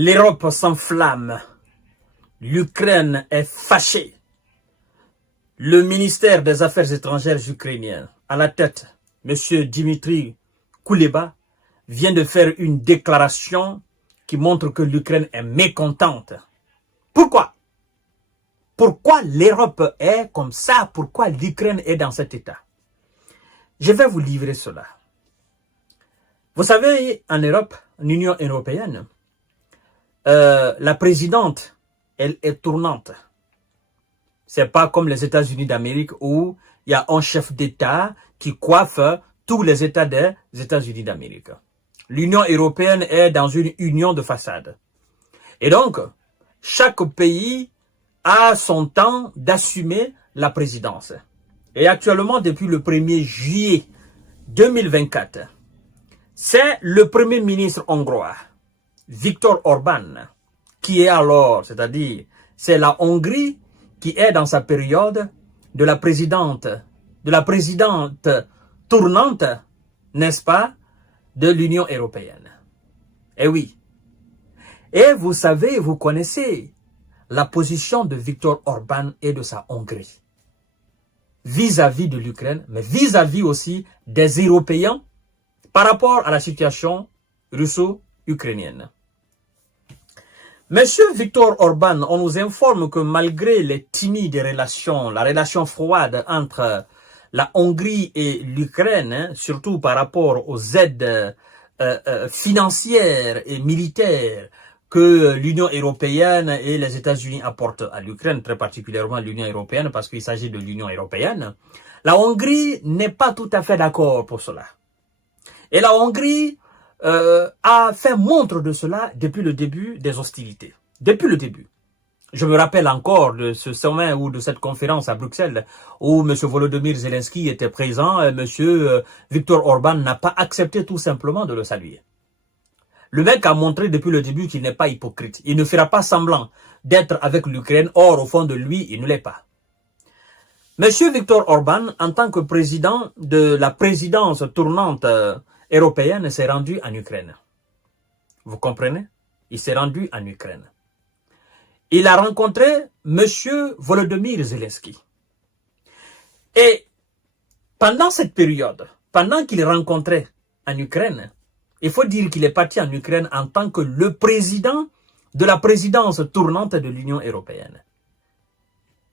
L'Europe s'enflamme. L'Ukraine est fâchée. Le ministère des Affaires étrangères ukrainien, à la tête, M. Dimitri Kuleba, vient de faire une déclaration qui montre que l'Ukraine est mécontente. Pourquoi? Pourquoi l'Europe est comme ça? Pourquoi l'Ukraine est dans cet état? Je vais vous livrer cela. Vous savez, en Europe, en Union européenne, la présidente, elle est tournante. C'est pas comme les États-Unis d'Amérique où il y a un chef d'État qui coiffe tous les États des États-Unis d'Amérique. L'Union européenne est dans une union de façade. Et donc, chaque pays a son temps d'assumer la présidence. Et actuellement, depuis le 1er juillet 2024, c'est le Premier ministre hongrois, Viktor Orban, qui est alors, c'est-à-dire, c'est la Hongrie qui est dans sa période de la présidente tournante, n'est-ce pas, de l'Union européenne. Eh oui. Et vous savez, vous connaissez la position de Viktor Orban et de sa Hongrie vis-à-vis de l'Ukraine, mais vis-à-vis aussi des Européens par rapport à la situation russo-ukrainienne. Monsieur Viktor Orban, on nous informe que malgré les timides relations, la relation froide entre la Hongrie et l'Ukraine, surtout par rapport aux aides financières et militaires que l'Union européenne et les États-Unis apportent à l'Ukraine, très particulièrement l'Union européenne, parce qu'il s'agit de l'Union européenne, la Hongrie n'est pas tout à fait d'accord pour cela. Et la Hongrie a fait montre de cela depuis le début des hostilités. Depuis le début. Je me rappelle encore de ce sommet ou de cette conférence à Bruxelles où M. Volodymyr Zelensky était présent et M. Viktor Orban n'a pas accepté tout simplement de le saluer. Le mec a montré depuis le début qu'il n'est pas hypocrite. Il ne fera pas semblant d'être avec l'Ukraine, or au fond de lui, il ne l'est pas. M. Viktor Orban, en tant que président de la présidence tournante européenne, s'est rendu en Ukraine. Vous comprenez? Il s'est rendu en Ukraine. Il a rencontré M. Volodymyr Zelensky. Et pendant cette période, pendant qu'il rencontrait en Ukraine, il faut dire qu'il est parti en Ukraine en tant que le président de la présidence tournante de l'Union européenne.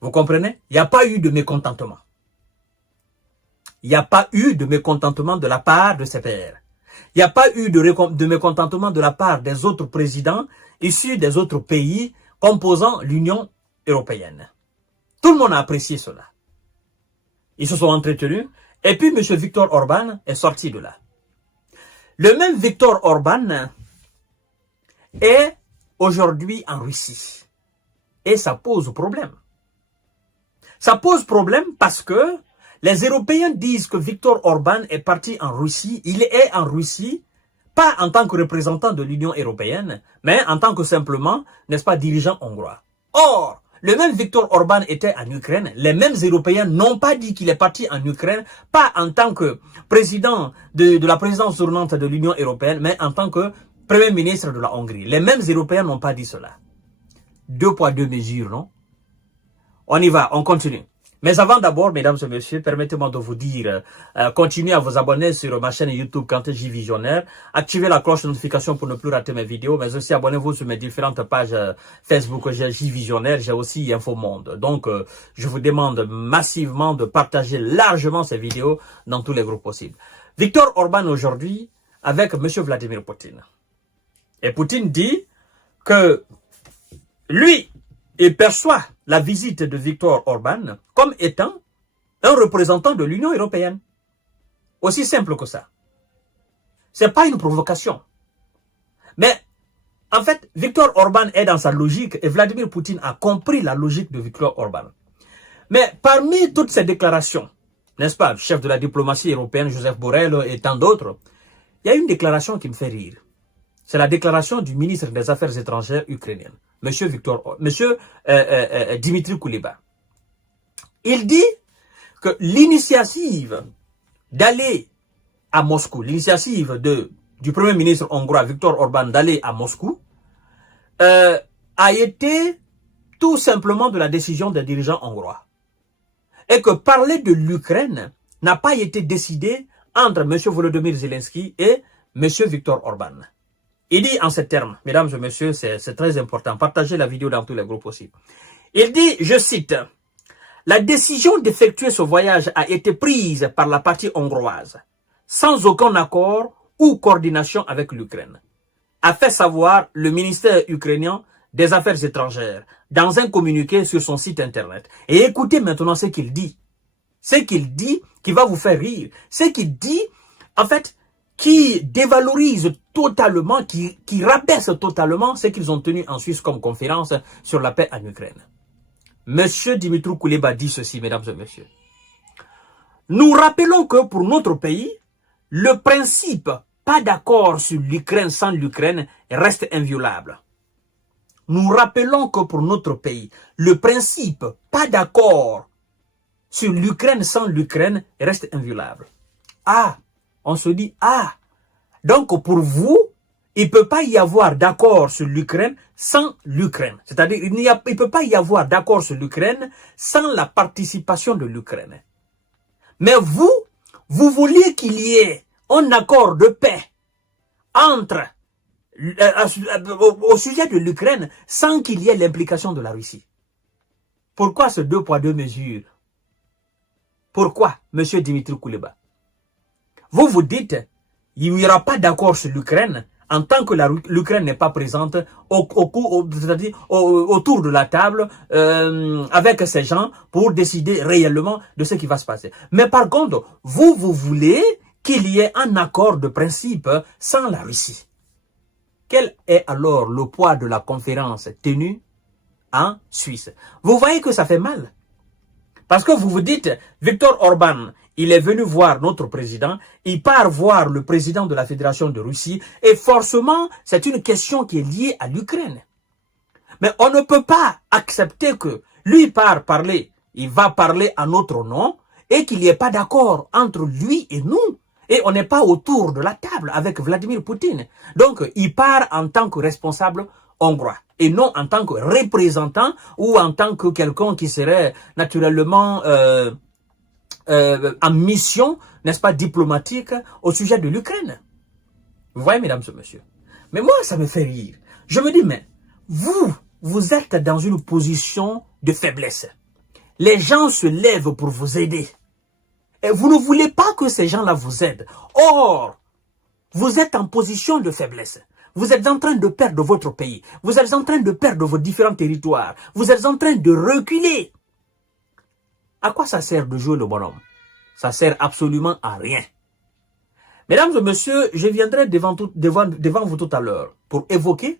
Vous comprenez? Il n'y a pas eu de mécontentement. Il n'y a pas eu de mécontentement de la part de ses pairs. Il n'y a pas eu de mécontentement de la part des autres présidents issus des autres pays composant l'Union européenne. Tout le monde a apprécié cela. Ils se sont entretenus et puis M. Viktor Orban est sorti de là. Le même Viktor Orban est aujourd'hui en Russie. Et ça pose problème. Ça pose problème parce que les Européens disent que Viktor Orban est parti en Russie. Il est en Russie, pas en tant que représentant de l'Union européenne, mais en tant que simplement, n'est-ce pas, dirigeant hongrois. Or, le même Viktor Orban était en Ukraine. Les mêmes Européens n'ont pas dit qu'il est parti en Ukraine, pas en tant que président de la présidence tournante de l'Union européenne, mais en tant que Premier ministre de la Hongrie. Les mêmes Européens n'ont pas dit cela. 2 poids, 2 mesures, non? On y va, on continue. Mais avant d'abord, mesdames et messieurs, permettez-moi de vous dire, continuez à vous abonner sur ma chaîne YouTube Kanté J Visionnaire, activez la cloche de notification pour ne plus rater mes vidéos, mais aussi abonnez-vous sur mes différentes pages Facebook, j'ai J Visionnaire, j'ai aussi Info Monde. Donc, je vous demande massivement de partager largement ces vidéos dans tous les groupes possibles. Viktor Orban aujourd'hui avec M. Vladimir Poutine. Et Poutine dit que lui, il perçoit la visite de Viktor Orban comme étant un représentant de l'Union européenne. Aussi simple que ça. Ce n'est pas une provocation. Mais, en fait, Viktor Orban est dans sa logique et Vladimir Poutine a compris la logique de Viktor Orban. Mais parmi toutes ces déclarations, n'est-ce pas, chef de la diplomatie européenne, Joseph Borrell et tant d'autres, il y a une déclaration qui me fait rire. C'est la déclaration du ministre des Affaires étrangères ukrainien, M. Dimitri Kuleba. Il dit que l'initiative d'aller à Moscou, l'initiative du Premier ministre hongrois Viktor Orban d'aller à Moscou, a été tout simplement de la décision des dirigeants hongrois. Et que parler de l'Ukraine n'a pas été décidé entre M. Volodymyr Zelensky et M. Viktor Orban. Il dit en ces termes, mesdames et messieurs, c'est très important, partagez la vidéo dans tous les groupes possibles. Il dit, je cite, « La décision d'effectuer ce voyage a été prise par la partie hongroise, sans aucun accord ou coordination avec l'Ukraine, a fait savoir le ministère ukrainien des Affaires étrangères dans un communiqué sur son site internet. » Et écoutez maintenant ce qu'il dit. Ce qu'il dit qui va vous faire rire. Ce qu'il dit, en fait, qui dévalorise totalement, qui rabaisse totalement ce qu'ils ont tenu en Suisse comme conférence sur la paix en Ukraine. Monsieur Dimitri Kuleba dit ceci, mesdames et messieurs. Nous rappelons que pour notre pays, le principe pas d'accord sur l'Ukraine sans l'Ukraine reste inviolable. Nous rappelons que pour notre pays, le principe pas d'accord sur l'Ukraine sans l'Ukraine reste inviolable. Ah, on se dit, ah, donc pour vous, il ne peut pas y avoir d'accord sur l'Ukraine sans l'Ukraine. C'est-à-dire, il ne peut pas y avoir d'accord sur l'Ukraine sans la participation de l'Ukraine. Mais vous vouliez qu'il y ait un accord de paix entre au sujet de l'Ukraine sans qu'il y ait l'implication de la Russie. Pourquoi ce 2 poids 2 mesures? Pourquoi, monsieur Dimitri Kuleba? Vous vous dites, il n'y aura pas d'accord sur l'Ukraine en tant que l'Ukraine n'est pas présente autour de la table avec ces gens pour décider réellement de ce qui va se passer. Mais par contre, vous voulez qu'il y ait un accord de principe sans la Russie. Quel est alors le poids de la conférence tenue en Suisse? Vous voyez que ça fait mal. Parce que vous vous dites, Viktor Orban, il est venu voir notre président, il part voir le président de la Fédération de Russie, et forcément, c'est une question qui est liée à l'Ukraine. Mais on ne peut pas accepter que lui part parler, il va parler à notre nom, et qu'il n'y ait pas d'accord entre lui et nous. Et on n'est pas autour de la table avec Vladimir Poutine. Donc, il part en tant que responsable hongrois et non en tant que représentant ou en tant que quelqu'un qui serait naturellement en mission, n'est-ce pas, diplomatique au sujet de l'Ukraine. Vous voyez, mesdames et messieurs. Mais moi, ça me fait rire. Je me dis, mais vous êtes dans une position de faiblesse. Les gens se lèvent pour vous aider. Et vous ne voulez pas que ces gens-là vous aident. Or, vous êtes en position de faiblesse. Vous êtes en train de perdre votre pays. Vous êtes en train de perdre vos différents territoires. Vous êtes en train de reculer. À quoi ça sert de jouer le bonhomme? Ça sert absolument à rien. Mesdames et messieurs, je viendrai devant vous tout à l'heure pour évoquer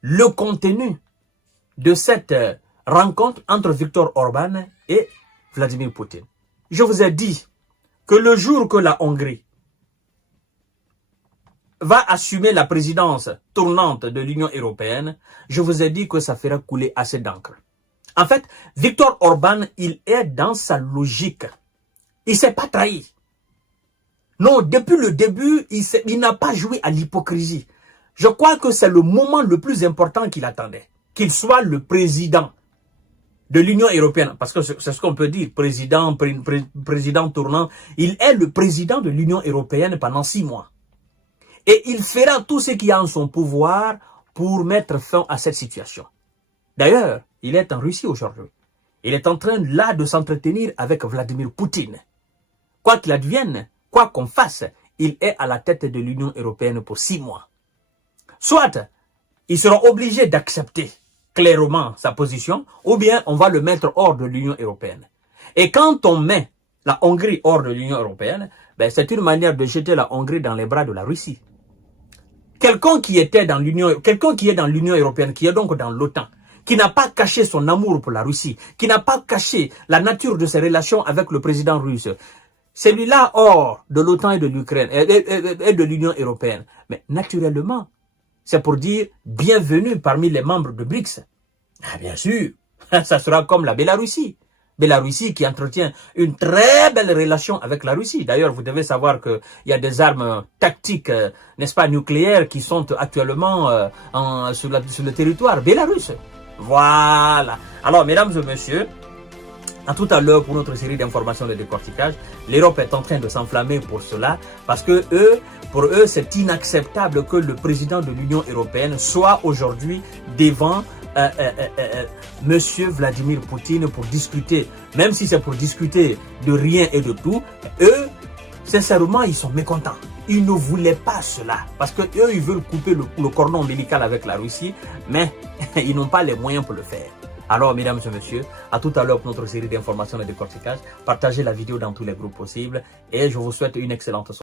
le contenu de cette rencontre entre Viktor Orban et Vladimir Poutine. Je vous ai dit que le jour que la Hongrie va assumer la présidence tournante de l'Union européenne, je vous ai dit que ça fera couler assez d'encre. En fait, Viktor Orban, il est dans sa logique. Il ne s'est pas trahi. Non, depuis le début, il n'a pas joué à l'hypocrisie. Je crois que c'est le moment le plus important qu'il attendait. Qu'il soit le président de l'Union européenne. Parce que c'est ce qu'on peut dire, président tournant. Il est le président de l'Union européenne pendant 6 mois. Et il fera tout ce qui est en son pouvoir pour mettre fin à cette situation. D'ailleurs, il est en Russie aujourd'hui. Il est en train là de s'entretenir avec Vladimir Poutine. Quoi qu'il advienne, quoi qu'on fasse, il est à la tête de l'Union européenne pour 6 mois. Soit, il sera obligé d'accepter clairement sa position, ou bien on va le mettre hors de l'Union européenne. Et quand on met la Hongrie hors de l'Union européenne, ben c'est une manière de jeter la Hongrie dans les bras de la Russie. Quelqu'un qui est dans l'Union européenne, qui est donc dans l'OTAN, qui n'a pas caché son amour pour la Russie, qui n'a pas caché la nature de ses relations avec le président russe, celui-là hors de l'OTAN et de l'Ukraine et de l'Union européenne. Mais naturellement, c'est pour dire bienvenue parmi les membres de BRICS. Ah, bien sûr, ça sera comme la Bélarussie. Bélarussie qui entretient une très belle relation avec la Russie. D'ailleurs, vous devez savoir qu'il y a des armes tactiques, n'est-ce pas, nucléaires qui sont actuellement sur le territoire bélarusse. Voilà. Alors, mesdames et messieurs, à tout à l'heure pour notre série d'informations de décortiquage. L'Europe est en train de s'enflammer pour cela parce que pour eux, c'est inacceptable que le président de l'Union européenne soit aujourd'hui devant Monsieur Vladimir Poutine pour discuter, même si c'est pour discuter de rien et de tout. Eux, sincèrement, ils sont mécontents. Ils ne voulaient pas cela parce que eux, ils veulent couper le cordon ombilical avec la Russie, mais ils n'ont pas les moyens pour le faire. Alors, mesdames et messieurs, à tout à l'heure pour notre série d'informations et de décortiquage. Partagez la vidéo dans tous les groupes possibles et je vous souhaite une excellente soirée.